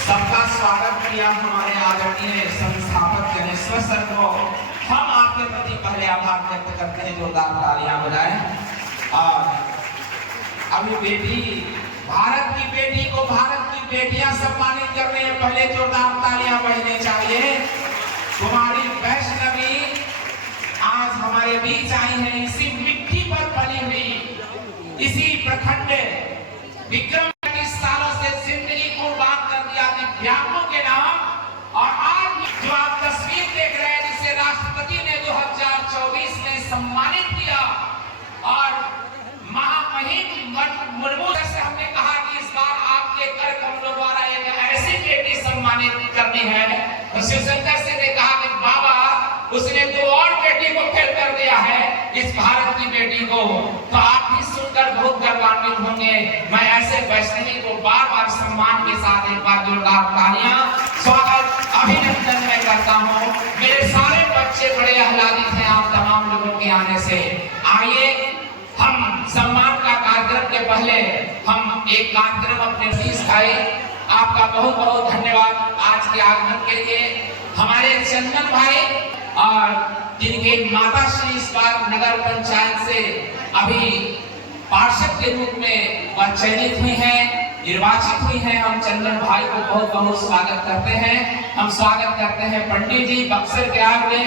सबका स्वागत किया हमारे आदरणीय संस्थापक गणेश्वर सर को। हम आपके प्रति पहले आभार व्यक्त करते हैं, जोरदार तालियां बजाएं। और अभी भारत की बेटी को भारत की बेटियां सम्मानित कर रहे हैं, पहले जोरदार तालियां बजने चाहिए। कुमारी वैष्णवी आज हमारे बीच आई है, इसी मिट्टी पर पली हुई, इसी प्रखंड विक्रम सालों से जिंदगी कुर्बान कर दिया दिव्यांगों के नाम। और आज जो आप तस्वीर देख रहे हैं, जिसे राष्ट्रपति ने 2024 में सम्मानित किया, और महामहिम मुर्मू से हमने कहा कि इस बार आपके कर कमलों द्वारा एक ऐसी बेटी सम्मानित करनी है, तो शिवशंकर से ने कहा कि बाबा उसने तो और बेटी को फेल कर दिया है, इस भारत की बेटी को। तो आप भी सुनकर बहुत गर्वान्वित होंगे। मैं ऐसे वैष्णवी को बार बार सम्मान के साथ एक बार जोरदार तालियां स्वागत अभिनंदन मैं करता हूं। मेरे सारे बच्चे बड़े आह्लादित हैं आप तमाम लोगों के आने से। आइए हम सम्मान का कार्यक्रम के पहले हम एक कार्यक्रम अपने फीस खाए। आपका बहुत बहुत धन्यवाद आज के आगमन के लिए। हमारे चंदन भाई और जिनके माता श्री इस बार नगर पंचायत से अभी पार्षद के रूप में वह चयनित हुई हैं, निर्वाचित हुई हैं, हम चंदन भाई को बहुत बहुत स्वागत करते हैं। हम स्वागत करते हैं पंडित जी बक्सर के आए हुए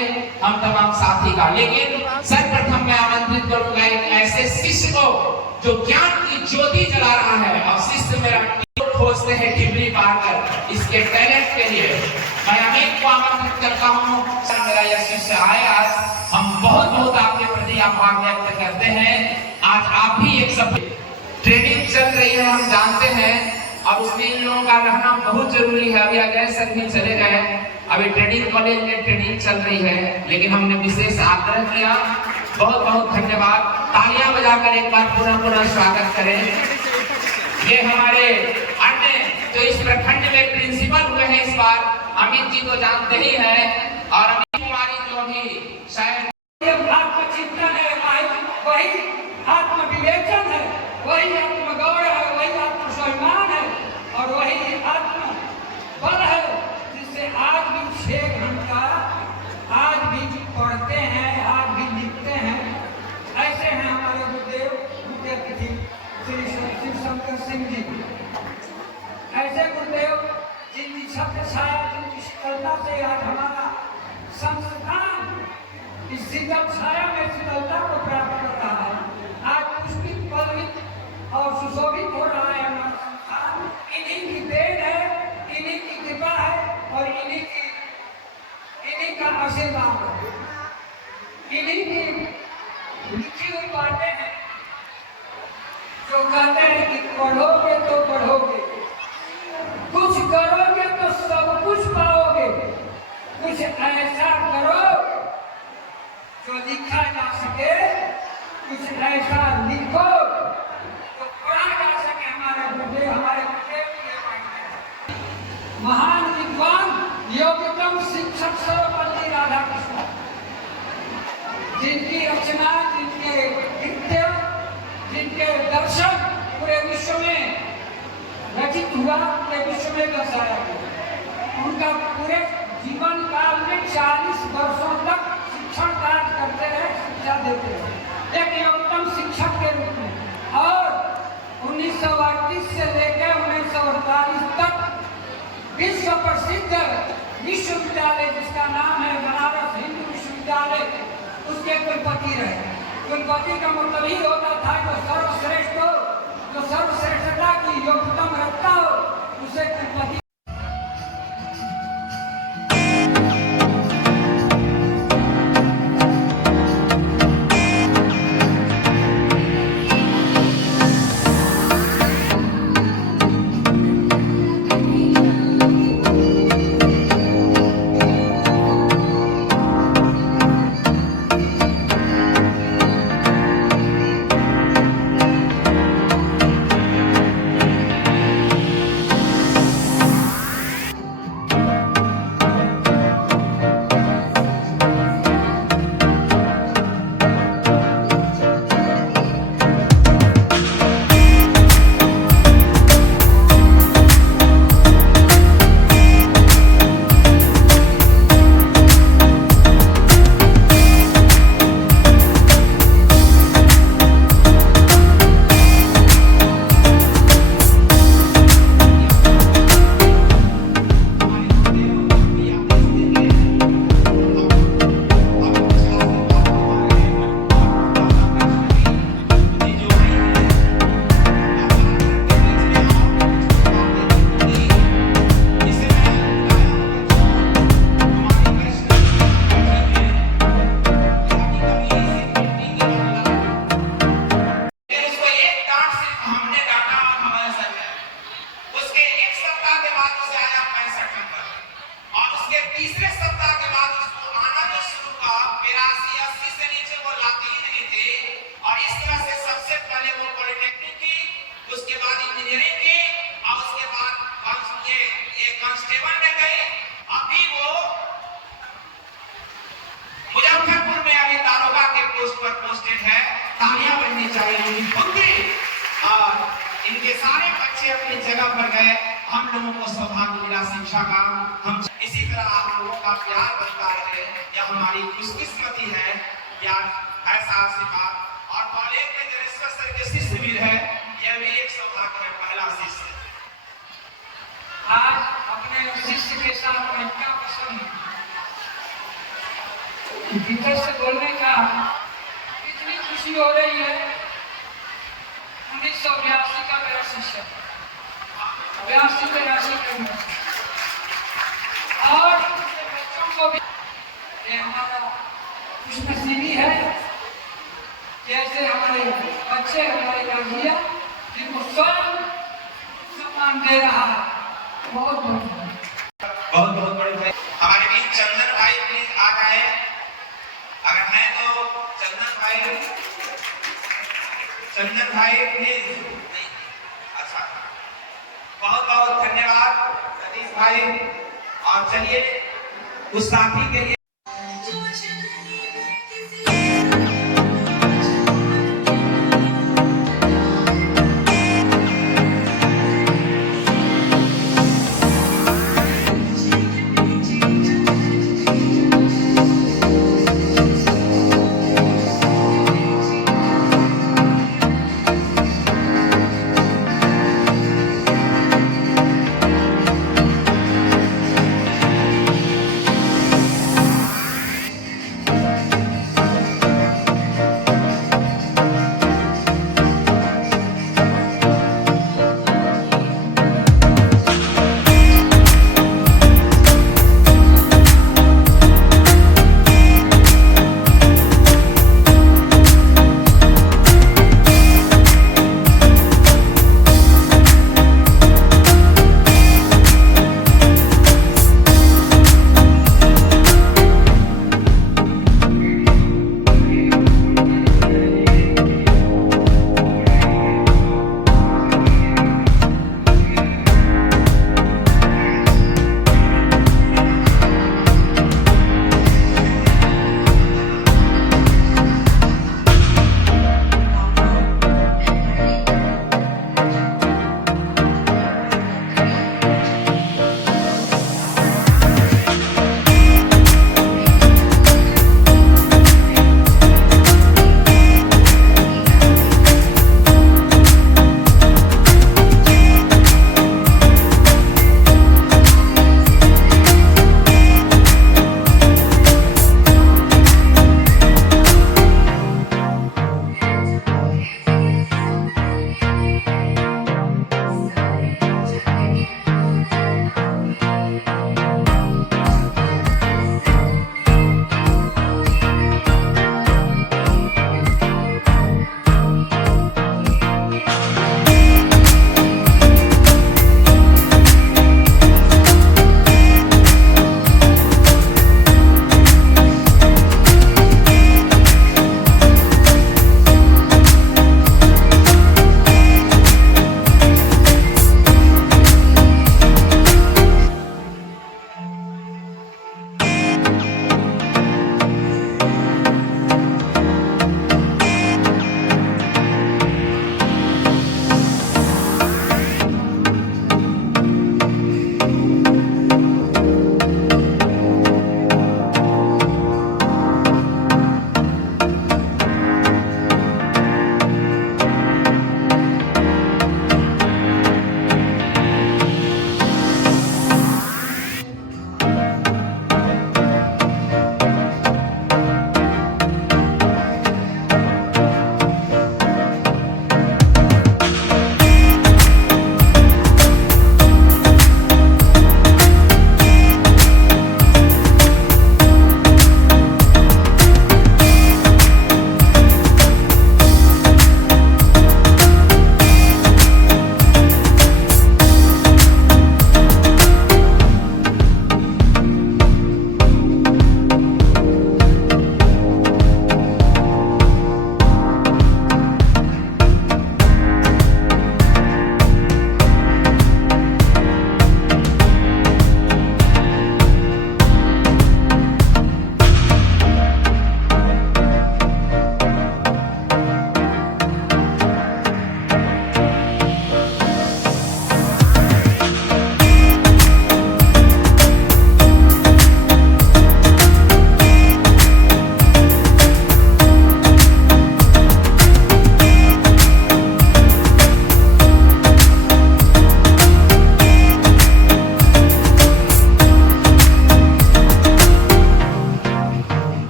हम तमाम साथी का। लेकिन सर्वप्रथम मैं आमंत्रित करूंगा एक ऐसे शिष्य को जो ज्ञान की ज्योति जला रहा है, और शिष्य मेरा खोजते हैं डिग्री पार कर इसके टैलेंट के लिए। मैं अमित को आमंत्रित करता हूँ। मेरा यह शिष्य आए, आज हम बहुत बहुत आपके प्रति आभार व्यक्त करते हैं। आज आप भी एक सब ट्रेनिंग चल रही है, हम जानते हैं, और उसमें इन लोगों का रहना बहुत जरूरी है। अभी अजय सर भी चले गए, अभी ट्रेनिंग कॉलेज में ट्रेनिंग चल रही है, लेकिन हमने विशेष आग्रह किया। बहुत बहुत धन्यवाद। तालियां बजाकर एक बार पुनः स्वागत करें। ये हमारे अन्य जो इस प्रखंड में प्रिंसिपल हुए हैं इस बार, अमित जी तो जानते ही हैं, और अमित कुमारी जो भी शायद आत्मचिंतन है, वही आत्मविवेचन है, वही आत्मगौरव है, वही आत्मसम्मान है, और वही आत्म बल है, जिससे आज भी 6 घंटा आज भी पढ़ते हैं, आज भी लिखते हैं। ऐसे हैं हमारे गुरुदेव मुख्य अतिथि श्री शिवशंकर सिंह जी। ऐसे गुरुदेव जिनकी छत्र छाया, जिनकी शीतलता से आज हमारा संस्थान इस शीतल छाया में शीतलता को प्राप्त कर रहा है, आज पुष्पित पल्लवित और सुशोभित हो रहा है हमारा संस्थान। इन्हीं की देन है, इन्हीं की कृपा है, और इन्हीं का आशीर्वाद है, इन्हीं की लिखी हुई बातें हैं जो कहते हैं कि पढ़ोगे तो पढ़ोगे, कुछ करोगे तो सब कुछ पाओगे, कुछ ऐसा करो जो लिखा जा सके, कुछ ऐसा लिखो तो पढ़ा जा सके। हमारे गुरुदेव महान विद्वान योग्यतम शिक्षक सर्वपल्ली राधाकृष्ण, जिनकी रचना, जिनके कृत्य, जिनके दर्शन पूरे विश्व में रचित हुआ, पूरे विश्व में दर्शाया गया। उनका पूरे जीवन काल में 40 वर्षों तक शिक्षण कार्य करते रहे, शिक्षा देते रहे एक योग्यतम शिक्षक के रूप में। और 1938 से लेकर 1948 तक विश्व प्रसिद्ध विश्वविद्यालय जिसका नाम है बनारस हिंदू विश्वविद्यालय, उसके कुलपति रहे। कुलपति का मतलब ही होता था जो सर्वश्रेष्ठ हो, जो सर्वश्रेष्ठता की योग्यतम रखता हो, उसे कुलपति। तीसरे सप्ताह के बाद उसको आना जो शुरू हुआ, 82-80 से नीचे वो लाते ही नहीं थे। और इस तरह से सबसे पहले वो पॉलिटेक्निक की, उसके बाद इंजीनियरिंग की, और उसके बाद ये कांस्टेबल में गए। अभी वो मुजफ्फरपुर में अभी दारोगा के पोस्ट पर पोस्टेड है। तालियां बजनी चाहिए उनकी बुद्धि। और इनके सारे बच्चे अपनी जगह पर गए। हम लोगों को सौभाग्य मिला शिक्षा का। हम इसी तरह आप लोगों का प्यार बनता रहे, यह हमारी खुशकिस्मती है। प्यार ऐसा आशीर्वाद। और कॉलेज में जनेश्वर सर के शिष्य भी है, यह भी एक सौभाग्य है, पहला शिष्य। आज अपने शिष्य के साथ मैं क्या पसंद भीतर से बोलने का इतनी खुशी हो रही है। 1982 का मेरा शिष्य, 82-83 का और बच्चों को भी ये हमारा खुशनसीबी है। जैसे हमारे बच्चे, हमारे गाजिया जिनको स्वयं सम्मान दे रहा है। बहुत बहुत बड़े भाई हमारे बीच चंदन भाई प्लीज आ जाए, अगर है तो चंदन भाई प्लीज। अच्छा, बहुत बहुत धन्यवाद सतीश भाई। और चलिए उस साथी के लिए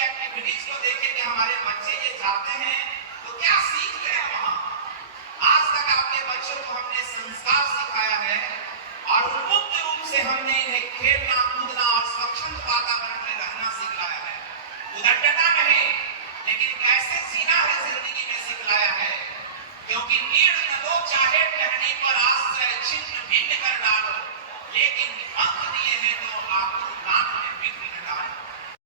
की एक्टिविटीज को देखें कि हमारे बच्चे ये जाते हैं तो क्या सीखते हैं वहां। आज तक अपने बच्चों को हमने संस्कार सिखाया है और उन्मुक्त रूप से हमने इन्हें खेलना कूदना और स्वच्छंद वातावरण में रहना सिखाया है। उद्दंडता नहीं, लेकिन कैसे जीना है जिंदगी में सिखलाया है। क्योंकि नीड़ न दो चाहे टहनी पर आश्रय, चिन्ह भिन्न कर डालो, लेकिन पंख दिए हैं